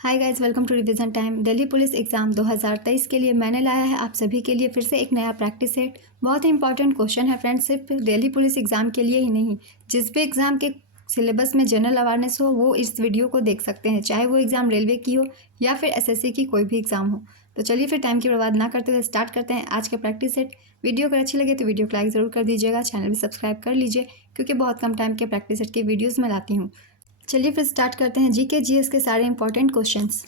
Hi guys, welcome to revision time. Delhi police exam 2023 के लिए मैंने लाया है आप सभी के लिए फिर से एक नया प्रैक्टिस सेट। बहुत ही इंपॉर्टेंट क्वेश्चन है फ्रेंड्स, सिर्फ दिल्ली पुलिस एग्ज़ाम के लिए ही नहीं, जिस भी एग्ज़ाम के सिलेबस में जनरल अवेयरनेस हो वो इस वीडियो को देख सकते हैं, चाहे वो एग्ज़ाम रेलवे की हो या फिर एसएससी की कोई भी एग्ज़ाम हो। तो चलिए फिर टाइम की बर्बाद ना करते हुए स्टार्ट करते हैं आज के प्रैक्टिस सेट। वीडियो अगर अच्छी लगे तो वीडियो को लाइक ज़रूर कर दीजिएगा, चैनल भी सब्सक्राइब कर लीजिए क्योंकि बहुत कम टाइम के प्रैक्टिस सेट की वीडियोज़ मैं लाती हूँ। चलिए फिर स्टार्ट करते हैं जीके जीएस के सारे important questions.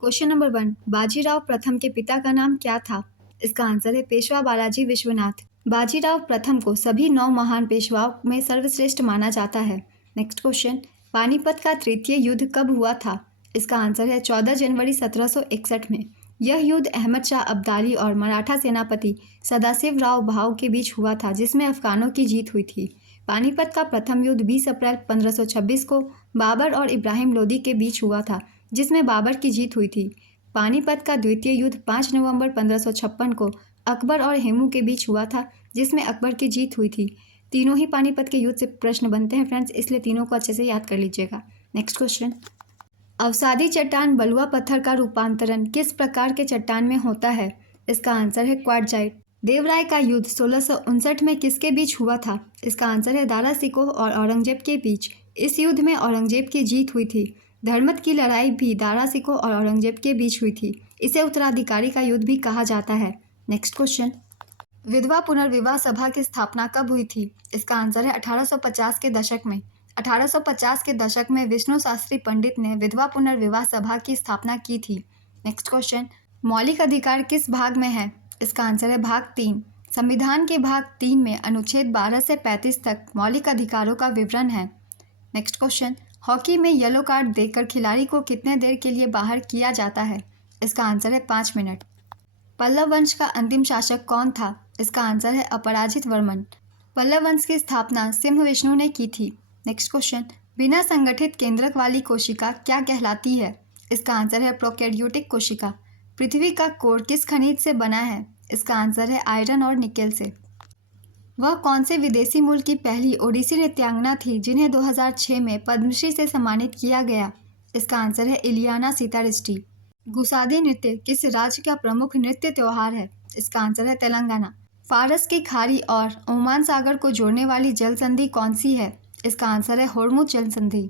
Question number 1, Bajirao प्रथम के पिता का नाम क्या था? इसका आंसर है पेशवा बालाजी विश्वनाथ। बाजीराव प्रथम को सभी 9 महान पेशवाओं में सर्वश्रेष्ठ माना जाता है। नेक्स्ट क्वेश्चन, पानीपत का तृतीय युद्ध कब हुआ था? इसका आंसर है 14 जनवरी 1761 में। यह युद्ध अहमद शाह अब्दाली और मराठा सेनापति सदाशिव राव भाऊ के बीच हुआ था, जिसमें अफगानों की जीत हुई थी। पानीपत का प्रथम युद्ध 20 अप्रैल 1526 को बाबर और इब्राहिम लोदी के बीच हुआ था, जिसमें बाबर की जीत हुई थी। पानीपत का द्वितीय युद्ध 5 नवंबर 1556 को अकबर और हेमू के बीच हुआ था, जिसमें अकबर की जीत हुई थी। तीनों ही पानीपत के युद्ध से प्रश्न बनते हैं फ्रेंड्स, इसलिए तीनों को अच्छे से याद कर लीजिएगा। नेक्स्ट क्वेश्चन, अवसादी चट्टान बलुआ पत्थर का रूपांतरण किस प्रकार के चट्टान में होता है? इसका आंसर है क्वार्टजाइट। देवराय का युद्ध 1659 में किसके बीच हुआ था? इसका आंसर है दारा सिकोह और औरंगजेब के बीच। इस युद्ध में औरंगजेब की जीत हुई थी। धर्मत की लड़ाई भी दारा सिकोह और औरंगजेब के बीच हुई थी। इसे उत्तराधिकारी का युद्ध भी कहा जाता है। नेक्स्ट क्वेश्चन, विधवा पुनर्विवाह सभा की स्थापना कब हुई थी? इसका आंसर है 1850 के दशक में। 1850 के दशक में विष्णु शास्त्री पंडित ने विधवा पुनर्विवाह सभा की स्थापना की थी। नेक्स्ट क्वेश्चन, मौलिक अधिकार किस भाग में है? इसका आंसर है भाग 3। संविधान के भाग 3 में अनुच्छेद 12 से 35 तक मौलिक अधिकारों का विवरण है। नेक्स्ट क्वेश्चन, हॉकी में येलो कार्ड देकर खिलाड़ी को कितने देर के लिए बाहर किया जाता है? इसका आंसर है 5 मिनट। पल्लव वंश का अंतिम शासक कौन था? इसका आंसर है अपराजित वर्मन। पल्लव वंश की स्थापना सिंह विष्णु ने की थी। नेक्स्ट क्वेश्चन, बिना संगठित केंद्रक वाली कोशिका क्या कहलाती है? इसका आंसर है प्रोकैरियोटिक कोशिका। पृथ्वी का कोर किस खनिज से बना है? इसका आंसर है आयरन और निकेल से। वह कौन से विदेशी मूल की पहली ओडिसी नृत्यांगना थी जिन्हें 2006 में पद्मश्री से सम्मानित किया गया? इसका आंसर है इलियाना सीतारिस्टी। गुसादी नृत्य किस राज्य का प्रमुख नृत्य त्योहार है? इसका आंसर है तेलंगाना। फारस की खाड़ी और ओमान सागर को जोड़ने वाली जल संधि कौन सी है? इसका आंसर है होर्मुज जल संधि।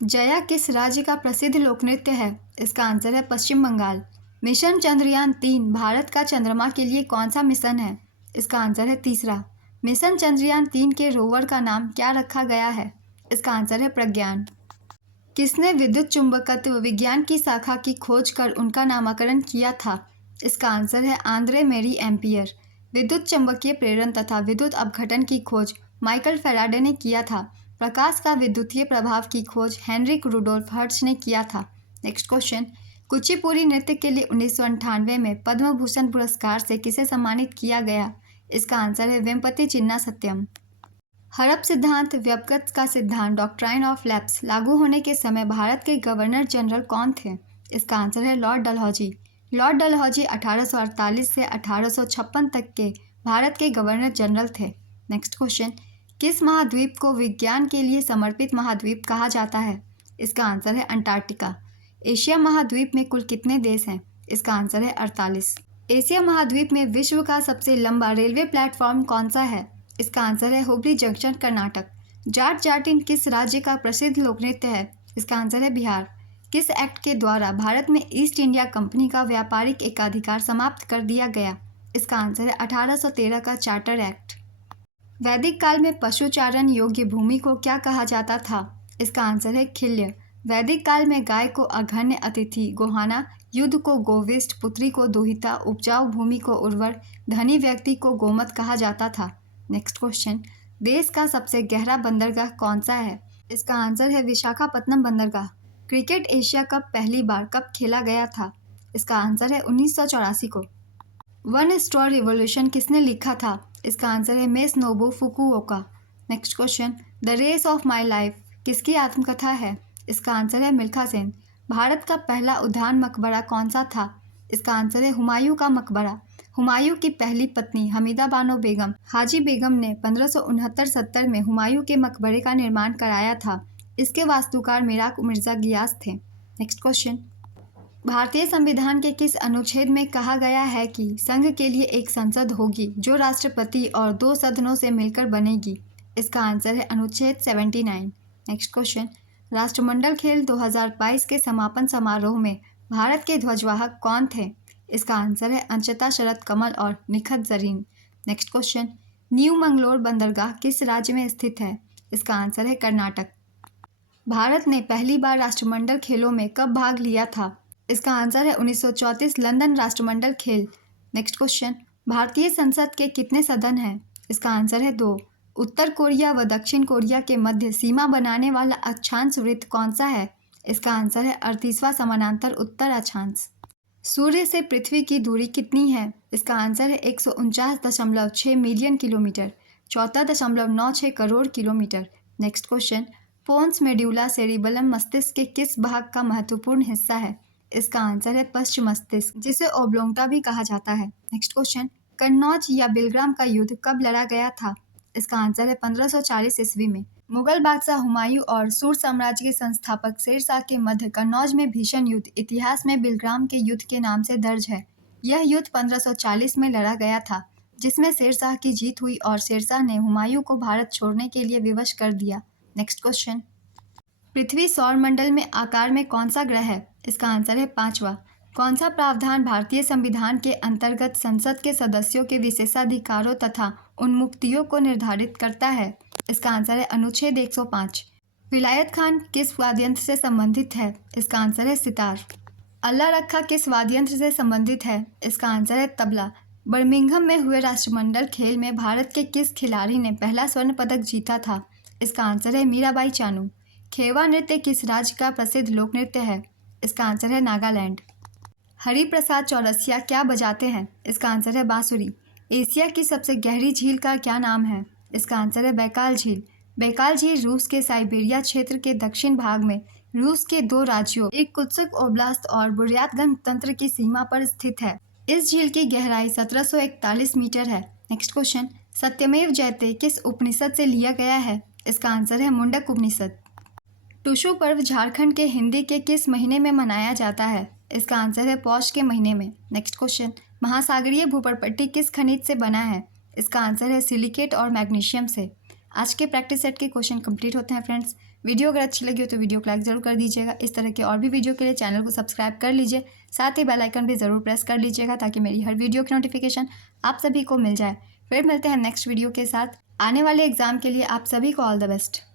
जया किस राज्य का प्रसिद्ध लोक नृत्य है? इसका आंसर है पश्चिम बंगाल। मिशन चंद्रयान 3 भारत का चंद्रमा के लिए कौन सा मिशन है? इसका आंसर है तीसरा। मिशन चंद्रयान 3 के रोवर का नाम क्या रखा गया है? इसका आंसर है प्रज्ञान। किसने विद्युत चुंबकत्व विज्ञान की शाखा की खोज कर उनका नामकरण किया था? इसका आंसर है आंद्रे मेरी एम्पियर। विद्युत चुंबकीय प्रेरण तथा विद्युत अपघटन की खोज माइकल फैराडे ने किया था। प्रकाश का विद्युतीय प्रभाव की खोज हेनरिक रुडोल्फ हर्ट्ज ने किया था। नेक्स्ट क्वेश्चन, कुचिपुड़ी नृत्य के लिए 1998 में पद्म भूषण पुरस्कार से किसे सम्मानित किया गया? इसका आंसर है वेम्पति चिन्ना सत्यम। हड़प सिद्धांत व्यपगत का सिद्धांत डॉक्ट्राइन ऑफ लैप्स लागू होने के समय भारत के गवर्नर जनरल कौन थे? इसका आंसर है लॉर्ड डलहौजी। लॉर्ड डलहौजी 1848 से 1856 तक के भारत के गवर्नर जनरल थे। नेक्स्ट क्वेश्चन, किस महाद्वीप को विज्ञान के लिए समर्पित महाद्वीप कहा जाता है? इसका आंसर है अंटार्कटिका। एशिया महाद्वीप में कुल कितने देश हैं? इसका आंसर है 48। एशिया महाद्वीप में विश्व का सबसे लंबा रेलवे प्लेटफॉर्म कौन सा है? इसका आंसर है हुबली जंक्शन कर्नाटक। जाट जाटिन किस राज्य का प्रसिद्ध लोक नृत्य है? इसका आंसर है बिहार। किस एक्ट के द्वारा भारत में ईस्ट इंडिया कंपनी का व्यापारिक एकाधिकार समाप्त कर दिया गया? इसका आंसर है 1813 का चार्टर एक्ट। वैदिक काल में पशुचारण योग्य भूमि को क्या कहा जाता था? इसका आंसर है खिल्य। वैदिक काल में गाय को अघन्य अतिथि गोहाना, युद्ध को गोविष्ट, पुत्री को दोहिता, उपजाऊ भूमि को उर्वर, धनी व्यक्ति को गोमत कहा जाता था। नेक्स्ट क्वेश्चन, देश का सबसे गहरा बंदरगाह कौन सा है? इसका आंसर है विशाखापत्तनम बंदरगाह। क्रिकेट एशिया कप पहली बार कब खेला गया था? इसका आंसर है 1984 को। वन स्ट्रॉ रिवॉल्यूशन किसने लिखा था? इसका आंसर है Masanobu Fukuoka. Next question, the race of my life किसकी आत्मकथा है? इसका आंसर है मिल्खा सेन। भारत का पहला उद्यान मकबरा कौन सा था? इसका आंसर है हुमायूं का मकबरा। हुमायूं की पहली पत्नी हमीदा बानो बेगम हाजी बेगम ने 1569-70 में हुमायूं के मकबरे का निर्माण कराया था। इसके वास्तुकार मिराक मिर्जा गियास थे। नेक्स्ट क्वेश्चन, भारतीय संविधान के किस अनुच्छेद में कहा गया है कि संघ के लिए एक संसद होगी जो राष्ट्रपति और 2 सदनों से मिलकर बनेगी? इसका आंसर है अनुच्छेद 79। नेक्स्ट क्वेश्चन, राष्ट्रमंडल खेल 2022 के समापन समारोह में भारत के ध्वजवाहक कौन थे? इसका आंसर है अंशिता शरद कमल और Nikhat Zareen. Next question, new Mangalore बंदरगाह किस राज्य में स्थित है? इसका आंसर है कर्नाटक। भारत ने पहली बार राष्ट्रमंडल खेलों में कब भाग लिया था? इसका आंसर है 1934 लंदन राष्ट्रमंडल खेल। नेक्स्ट क्वेश्चन, भारतीय संसद के कितने सदन हैं? इसका आंसर है 2। उत्तर कोरिया व दक्षिण कोरिया के मध्य सीमा बनाने वाला अक्षांश वृत्त कौन सा है? इसका आंसर है 38वां समानांतर उत्तर अक्षांश। सूर्य से पृथ्वी की दूरी कितनी है? इसका आंसर है 149.6 million kilometre, 14.96 crore kilometre. Next question, pons medulla cerebellum मस्तिष्क के किस भाग का महत्वपूर्ण हिस्सा है? इसका आंसर है पश्च मस्तिष्क, जिसे ओब्लोंगटा भी कहा जाता है। नेक्स्ट क्वेश्चन, कन्नौज या बिलग्राम का युद्ध कब लड़ा गया था? इसका आंसर है 1540 ईस्वी में। मुगल बादशाह हुमायूं और सूर साम्राज्य के संस्थापक शेरशाह के मध्य कन्नौज में भीषण युद्ध इतिहास में बिलग्राम के युद्ध के नाम से दर्ज है। यह युद्ध 1540 में लड़ा गया था, जिसमें शेरशाह की जीत हुई और शेरशाह ने हुमायूं को भारत छोड़ने के लिए विवश कर दिया। नेक्स्ट क्वेश्चन, पृथ्वी सौर मंडल में आकार में कौन सा ग्रह है? इसका आंसर है 5वां। कौन सा प्रावधान भारतीय संविधान के अंतर्गत संसद के सदस्यों के विशेषाधिकारों तथा उन्मुक्तियों को निर्धारित करता है? इसका आंसर है अनुच्छेद 105। विलायत खान किस वाद्ययंत्र से संबंधित है? इसका आंसर है सितार। अल्लाह रखा किस वाद्ययंत्र से संबंधित है? इसका आंसर है तबला। बर्मिंघम में हुए राष्ट्रमंडल खेल में भारत के किस खिलाड़ी ने पहला स्वर्ण पदक जीता था? इसका आंसर है मीराबाई चानू। खेवा नृत्य किस राज्य का प्रसिद्ध लोक नृत्य है? इसका आंसर है नागालैंड। हरिप्रसाद चौरसिया क्या बजाते हैं? इसका आंसर है बांसुरी। एशिया की सबसे गहरी झील का क्या नाम है? इसका आंसर है बैकाल झील। बैकाल झील रूस के साइबेरिया क्षेत्र के दक्षिण भाग में रूस के 2 राज्यों इर्कुत्स्क ओब्लास्त और बुर्यात गणतंत्र की सीमा पर स्थित है। इस झील की गहराई 1741 मीटर है। नेक्स्ट क्वेश्चन, सत्यमेव जयते किस उपनिषद से लिया गया है? इसका आंसर है मुंडक उपनिषद। टुसु पर्व झारखंड के हिंदी के किस महीने में मनाया जाता है? इसका आंसर है पौष के महीने में। नेक्स्ट क्वेश्चन, महासागरीय भूपटपट्टी किस खनिज से बना है? इसका आंसर है सिलिकेट और मैग्नीशियम से। आज के प्रैक्टिस सेट के क्वेश्चन कंप्लीट होते हैं फ्रेंड्स। वीडियो अगर अच्छी लगी हो तो वीडियो को लाइक ज़रूर कर दीजिएगा। इस तरह के और भी वीडियो के लिए चैनल को सब्सक्राइब कर लीजिए, साथ ही बेल आइकन भी ज़रूर प्रेस कर लीजिएगा ताकि मेरी हर वीडियो की नोटिफिकेशन आप सभी को मिल जाए। फिर मिलते हैं नेक्स्ट वीडियो के साथ। आने वाले एग्जाम के लिए आप सभी को ऑल द बेस्ट।